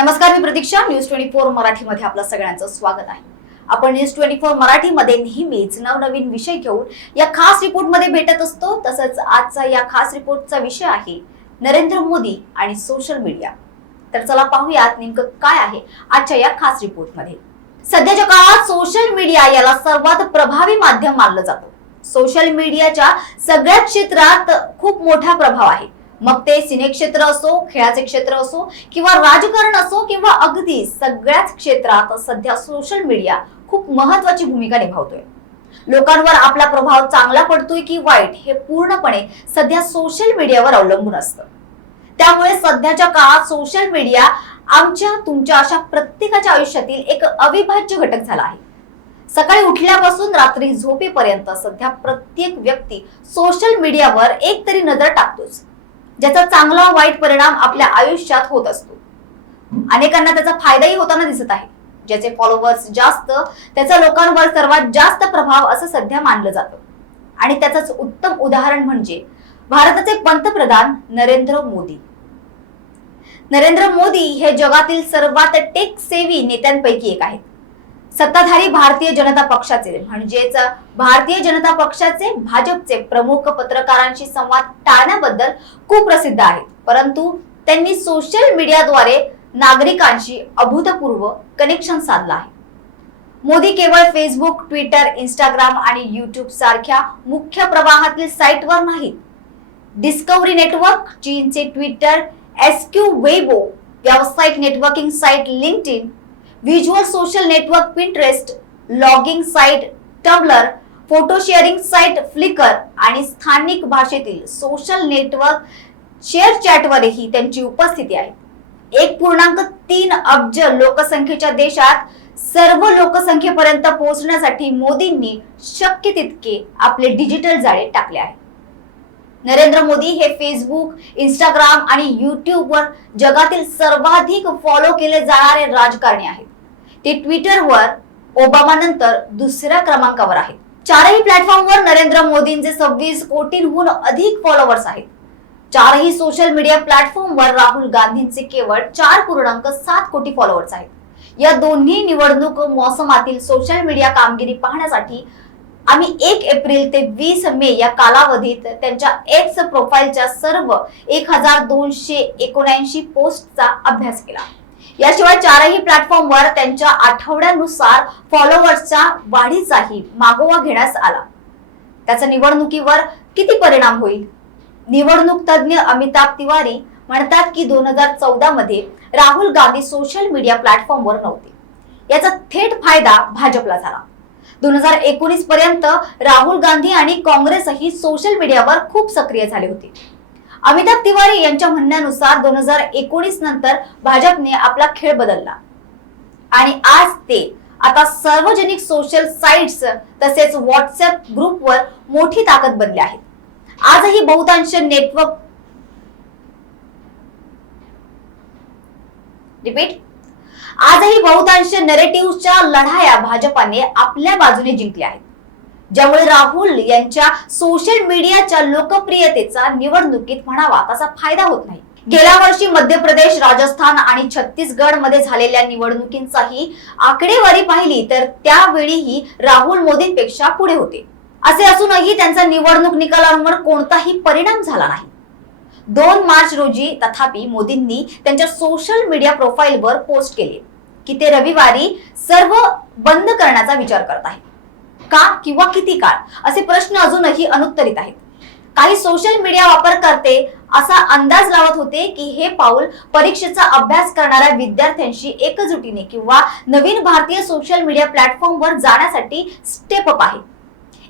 नमस्कार, मी प्रतीक्षा. न्यूज 24 मराठीमध्ये आपलं सगळ्यांचं स्वागत आहे. आपण न्यूज 24 मराठीमध्ये नेहमीच नवनवीन विषय घेऊन या खास रिपोर्टमध्ये भेटत असतो. तसंच आजचा या खास रिपोर्टचा विषय आहे नरेंद्र मोदी आणि सोशल मीडिया. तर चला पाहूयात नेमकं काय आहे आजच्या या खास रिपोर्टमध्ये. सध्याच्या काळात सोशल मीडिया याला सर्वात प्रभावी माध्यम मानलं जातं. सोशल मीडियाच्या सगळ्या क्षेत्रात खूप मोठा प्रभाव आहे. मग ते सिने क्षेत्र असो, खेळाचे क्षेत्र असो किंवा राजकारण असो किंवा अगदी सगळ्याच क्षेत्रात सध्या सोशल मीडिया खूप महत्त्वाची भूमिका निभावतोय. लोकांवर आपला प्रभाव चांगला पडतोय की वाईट हे पूर्णपणे सध्या सोशल मीडियावर अवलंबून असतं. त्यामुळे सध्याच्या काळात सोशल मीडिया आमच्या तुमच्या अशा प्रत्येकाच्या आयुष्यातील एक अविभाज्य घटक झाला आहे. सकाळी उठल्यापासून रात्री झोपेपर्यंत सध्या प्रत्येक व्यक्ती सोशल मीडियावर एक तरी नजर टाकतोच, ज्याचा चांगला वाईट परिणाम आपल्या आयुष्यात होत असतो. अनेकांना त्याचा फायदाही होताना दिसत आहे. ज्याचे फॉलोअर्स जास्त त्याचा लोकांवर सर्वात जास्त प्रभाव असं सध्या मानलं जातं. आणि त्याचंच उत्तम उदाहरण म्हणजे भारताचे पंतप्रधान नरेंद्र मोदी. नरेंद्र मोदी हे जगातील सर्वात टेक सेवी नेत्यांपैकी एक आहेत. सत्ताधारी भारतीय जनता पक्षाचे म्हणजेच भारतीय जनता पक्षाचे भाजपचे प्रमुख पत्रकारांशी संवाद टाळण्याबद्दल खूप प्रसिद्ध आहेत. परंतु त्यांनी सोशल मीडियाद्वारे नागरिकांशी अभूतपूर्व कनेक्शन साधलं आहे. मोदी केवळ फेसबुक, ट्विटर, इंस्टाग्राम आणि युट्यूब सारख्या मुख्य प्रवाहातील साईटवर नाहीत. डिस्कव्हरी नेटवर्क, चीनचे ट्विटर, एसक्यू वेबो, व्यावसायिक networking site LinkedIn, visual social network Pinterest, blogging site Tumblr, photo sharing site Flickr आणि स्थानिक भाषेतील सोशल नेटवर्क शेअर चॅटवरही त्यांची उपस्थिती आहे. 1.3 अब्ज लोकसंख्येच्या देशात सर्व लोकसंख्येपर्यंत पोहोचण्यासाठी मोदींनी शक्य तितके आपले डिजिटल जाळे टाकले आहे. नरेंद्र मोदी हे फेसबुक, इंस्टाग्राम आणि युट्यूबवर जगातील सर्वाधिक फॉलो केले जाणारे राजकारणी आहेत. ते ट्विटरवर ओबामा नंतर दुसऱ्या क्रमांकावर आहेत. चारही प्लॅटफॉर्मवर नरेंद्र मोदींचे 26 कोटींहून अधिक फॉलोअर्स आहेत. चारही सोशल मीडिया प्लॅटफॉर्मवर राहुल गांधींचे केवळ 4.7 कोटी फॉलोअर्स आहेत. या दोन्ही निवडणूक मोसमातील सोशल मीडिया कामगिरी पाहण्यासाठी आम्ही 1 एप्रिल ते 20 मे या कालावधीत त्यांच्या एक्स प्रोफाइलच्या सर्व 1279 पोस्टचा अभ्यास केला. याशिवाय चारही प्लॅटफॉर्मवर त्यांच्या आठवड्यानुसार फॉलोअर्सच्या वाढीचाही मागोवा घेण्यास आला. त्याचा निवडणुकीवर किती परिणाम होईल? निवडणूक तज्ञ अमिताभ तिवारी म्हणतात की 2014 मध्ये राहुल गांधी सोशल मीडिया प्लॅटफॉर्मवर नव्हते. याचा थेट फायदा भाजपला झाला. 2019 पर्यंत राहुल गांधी आणि काँग्रेसही सोशल मीडियावर खूप सक्रिय झाले होते. अमिताभ तिवारी यांच्या म्हणण्यानुसार 2019 नंतर भाजपने आपला खेळ बदलला आणि आज ते आता सार्वजनिक सोशल साइट्स तसेच व्हॉट्सअप ग्रुपवर मोठी ताकद बनले आहेत. आजही बहुतांश नेरेटिव्हच्या लढाया भाजपाने आपल्या बाजूने जिंकल्या आहेत, ज्यामुळे राहुल यांच्या सोशल मीडियाच्या लोकप्रियतेचा निवडणुकीत म्हणावा तसा फायदा होत नाही. गेल्या वर्षी मध्य प्रदेश, राजस्थान आणि छत्तीसगड मध्ये झालेल्या निवडणुकींचाही आकडेवारी पाहिली तर त्यावेळीही राहुल मोदींपेक्षा पुढे होते. असे असूनही त्यांचा निवडणूक निकालांवर कोणताही परिणाम झाला नाही. 2 मार्च रोजी तथापि मोदींनी त्यांच्या सोशल मीडिया प्रोफाइलवर पोस्ट केले की ते रविवारी सर्व बंद करण्याचा विचार करत आहेत. का किंवा किती काळ असे प्रश्न अजूनही अनुत्तरित आहेत. काही सोशल मीडिया वापरकर्ते असा अंदाज लावत होते की हे पाऊल परीक्षेचा अभ्यास करणाऱ्या विद्यार्थ्यांशी एकजुटीने किंवा नवीन भारतीय सोशल मीडिया प्लॅटफॉर्मवर जाण्यासाठी स्टेप अप आहे.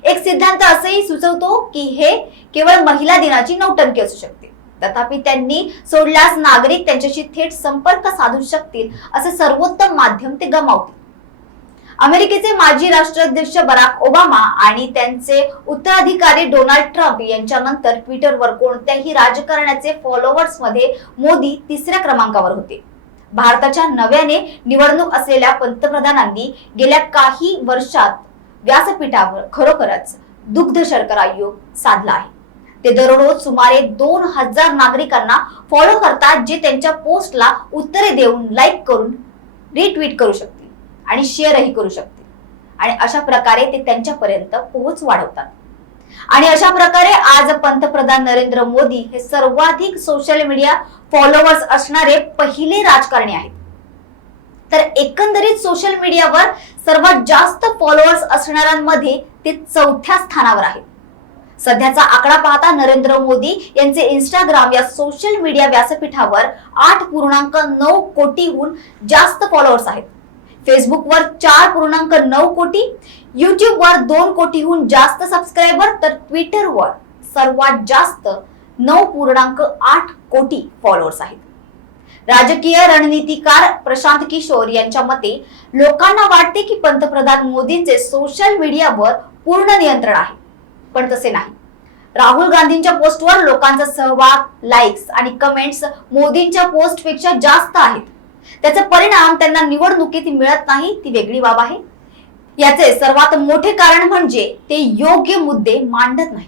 एक सिद्धांत असेही सुचवतो की हे केवळ महिला दिनाची नौटंकी असू शकते. तथापि त्यांनी सोडल्यास नागरिक त्यांच्याशी थेट संपर्क साधू शकतील असे सर्वोत्तम माध्यम ते गमावतील. अमेरिकेचे माजी राष्ट्राध्यक्ष बराक ओबामा आणि त्यांचे उत्तराधिकारी डोनाल्ड ट्रम्प यांच्यानंतर ट्विटरवर कोणत्याही राजकारण्याचे फॉलोअर्स मध्ये मोदी 3ऱ्या क्रमांकावर होते. भारताच्या नव्याने निवडणूक असलेल्या पंतप्रधानांनी गेल्या काही वर्षात व्यासपीठावर खरोखरच दुग्ध शर्करा योग साधला आहे. ते दररोज सुमारे 2000 नागरिकांना फॉलो करतात, जे त्यांच्या पोस्टला उत्तरे देऊन, लाईक करून, रिट्विट करू शकतील आणि शेअरही करू शकतील आणि अशा प्रकारे ते त्यांच्यापर्यंत पोहोच वाढवतात. आणि अशा प्रकारे आज पंतप्रधान नरेंद्र मोदी हे सर्वाधिक सोशल मीडिया फॉलोअर्स असणारे पहिले राजकारणी आहेत. तर एकंदरीत सोशल मीडियावर सर्वात जास्त फॉलोअर्स असणाऱ्यांमध्ये ते 4थ्या स्थानावर आहेत. सध्याचा आकडा पाहता नरेंद्र मोदी यांचे इंस्टाग्राम या सोशल मीडिया व्यासपीठावर 8.9 कोटीहून जास्त फॉलोअर्स आहेत. फेसबुकवर 4.9 कोटी, युट्यूबवर 2 कोटीहून जास्त सबस्क्रायबर, तर ट्विटरवर सर्वात जास्त 9.8 कोटी फॉलोअर्स आहेत. राजकीय रणनीतिकार प्रशांत किशोर यांच्या मते लोकांना वाटते की पंतप्रधान मोदींचे सोशल मीडियावर पूर्ण नियंत्रण आहे, पण तसे नाही. राहुल गांधींच्या पोस्टवर लोकांचा सहभाग, लाईक्स आणि कमेंट्स मोदींच्या पोस्टपेक्षा जास्त आहेत. त्याचा परिणाम त्यांना निवडणुकीत मिळत नाही, ती वेगळी बाब आहे. याचे सर्वात मोठे कारण म्हणजे ते योग्य मुद्दे मांडत नाही.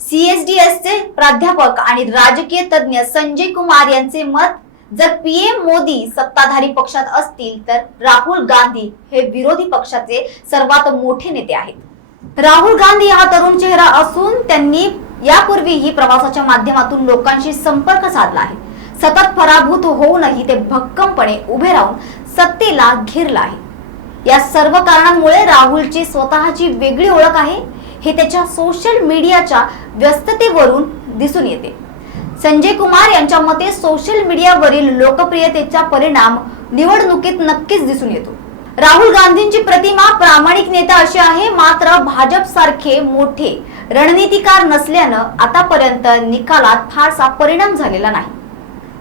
CSDS चे प्राध्यापक आणि राजकीय तज्ञ संजय कुमार यांचे मत, जर पीएम मोदी सत्ताधारी पक्षात असतील तर राहुल गांधी हे विरोधी पक्षाचे सर्वात मोठे नेते आहेत. राहुल गांधी हा तरुण चेहरा असून त्यांनी यापूर्वीही प्रवासाच्या माध्यमातून लोकांशी संपर्क साधला आहे. सतत पराभूत होऊनही ते भक्कमपणे उभे राहून सत्तेला घेरला आहे. या सर्व कारणांमुळे राहुलची स्वतःची वेगळी ओळख आहे, हे त्याच्या सोशल मीडियाच्या व्यस्ततेवरून दिसून येते. संजय कुमार यांच्या मते सोशल मीडियावरील लोकप्रियतेचा परिणाम निवडणुकीत नक्कीच दिसून येतो. राहुल गांधींची प्रतिमा प्रामाणिक नेता अशी आहे, मात्र भाजप सारखे मोठे रणनीतिकार नसल्यानं आतापर्यंत निकालात फारसा परिणाम झालेला नाही.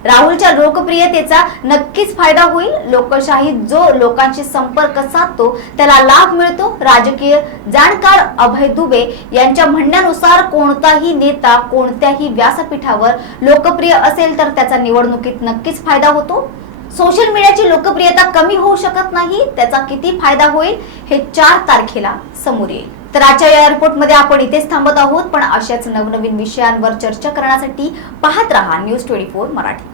राहुलच्या लोकप्रियतेचा नक्कीच फायदा होईल. लोकशाहीत जो लोकांशी संपर्क साधतो त्याला लाभ मिळतो. राजकीय जाणकार अभय दुबे यांच्या म्हणण्यानुसार कोणताही नेता कोणत्याही व्यासपीठावर लोकप्रिय असेल तर त्याचा निवडणुकीत नक्कीच फायदा होतो. सोशल मीडियाची लोकप्रियता कमी होऊ शकत नाही. त्याचा किती फायदा होईल हे 4 तारखेला समोर येईल. तर आजच्या या रिपोर्टमध्ये आपण इथेच थांबत आहोत, पण अशाच नवनवीन विषयांवर चर्चा करण्यासाठी पाहत रहा न्यूज 24 मराठी.